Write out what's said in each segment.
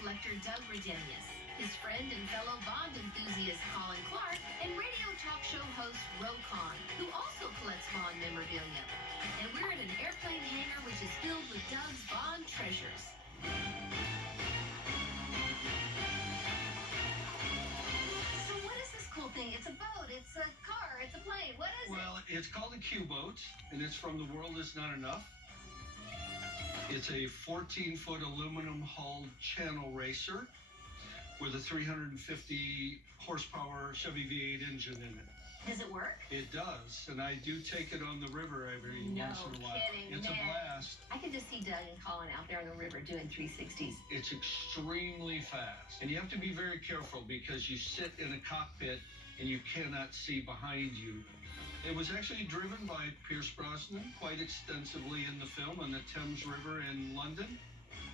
collector Doug Redenius, his friend and fellow Bond enthusiast Colin, and radio talk show host Ro Khan, who also collects Bond memorabilia. And we're at an airplane hangar which is filled with Doug's Bond treasures. So what is this cool thing? It's a boat, it's a car, it's a plane. What is it? Well, it's called a Q-boat, and it's from The World Is Not Enough. It's a 14-foot aluminum hulled channel racer with a 350 horsepower Chevy V8 engine in it. Does it work? It does, and I do take it on the river every once in a while. Kidding, it's man. a blast. I can just see Doug and Colin out there on the river doing 360s. It's extremely fast, and you have to be very careful because you sit in a cockpit and you cannot see behind you. It was actually driven by Pierce Brosnan quite extensively in the film on the Thames River in London.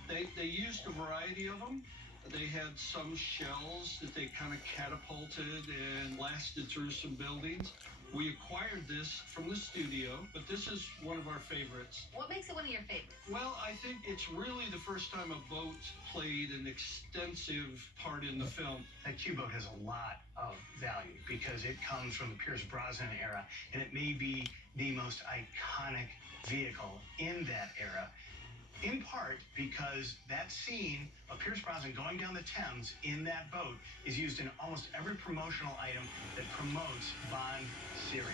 They used a variety of them. They had some shells that they kind of catapulted and blasted through some buildings. We acquired this from the studio, but this is one of our favorites. What makes it one of your favorites? Well, I think it's really the first time a boat played an extensive part in the film. That Q-boat has a lot of value because it comes from the Pierce Brosnan era, and it may be the most iconic vehicle in that era. In part because that scene of Pierce Brosnan going down the Thames in that boat is used in almost every promotional item that promotes Bond series.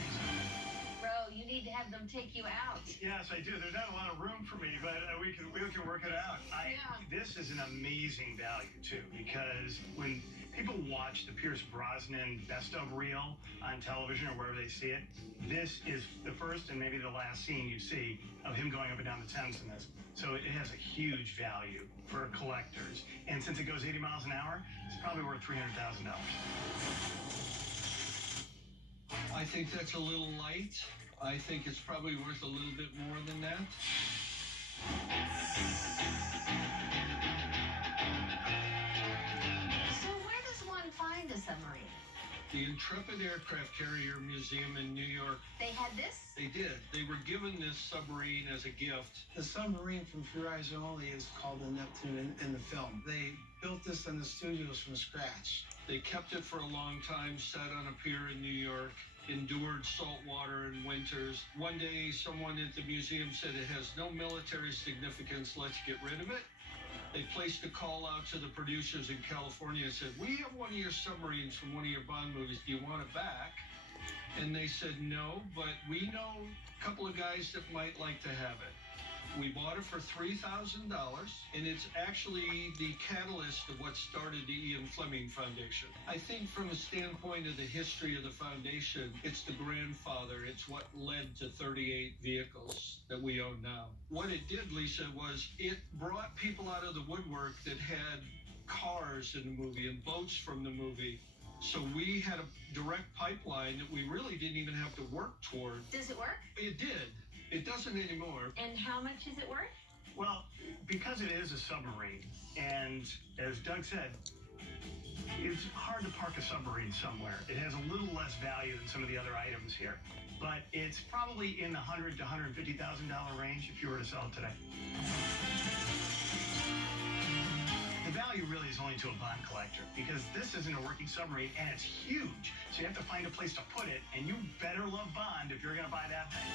Bro, you need to have them take you out. Yes, I do. There's not a lot of room for me, but we can work it out. This is an amazing value, too, because when people watch the Pierce Brosnan best of reel on television or wherever they see it, this is the first and maybe the last scene you see of him going up and down the Thames in this. So it has a huge value for collectors. And since it goes 80 miles an hour, it's probably worth $300,000. I think that's a little light. I think it's probably worth a little bit more than that. So where does one find a submarine? The Intrepid Aircraft Carrier Museum in New York. They had this? They did. They were given this submarine as a gift. The submarine from Your Eyes Only is called the Neptune in the film. They built this in the studios from scratch. They kept it for a long time, sat on a pier in New York, endured salt water in winters. One day, someone at the museum said it has no military significance, let's get rid of it. They placed a call out to the producers in California and said, we have one of your submarines from one of your Bond movies. Do you want it back? And they said no, but we know a couple of guys that might like to have it. We bought it for $3,000, and it's actually the catalyst of what started the Ian Fleming Foundation. I think from the standpoint of the history of the foundation, it's the grandfather. It's what led to 38 vehicles that we own now. What it did, Lisa, was it brought people out of the woodwork that had cars in the movie and boats from the movie. So we had a direct pipeline that we really didn't even have to work toward. Does it work? It did. It doesn't anymore. And how much is it worth? Well, because it is a submarine, and as Doug said, it's hard to park a submarine somewhere. It has a little less value than some of the other items here, but it's probably in the $100,000 to $150,000 range if you were to sell it today. The value really is only to a Bond collector because this isn't a working submarine and it's huge. So you have to find a place to put it, and you better love Bond if you're going to buy that thing.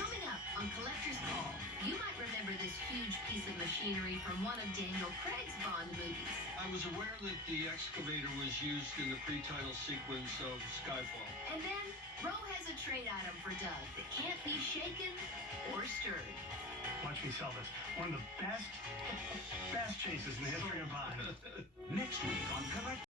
Coming up on Collector's Call, you might remember this huge piece of machinery from one of Daniel Craig's Bond movies. I was aware that the excavator was used in the pre-title sequence of Skyfall. And then, Ro has a trade item for Doug that can't be shaken or stirred. Watch me sell this. One of the best chases in the history of Bond. Next week on Collector's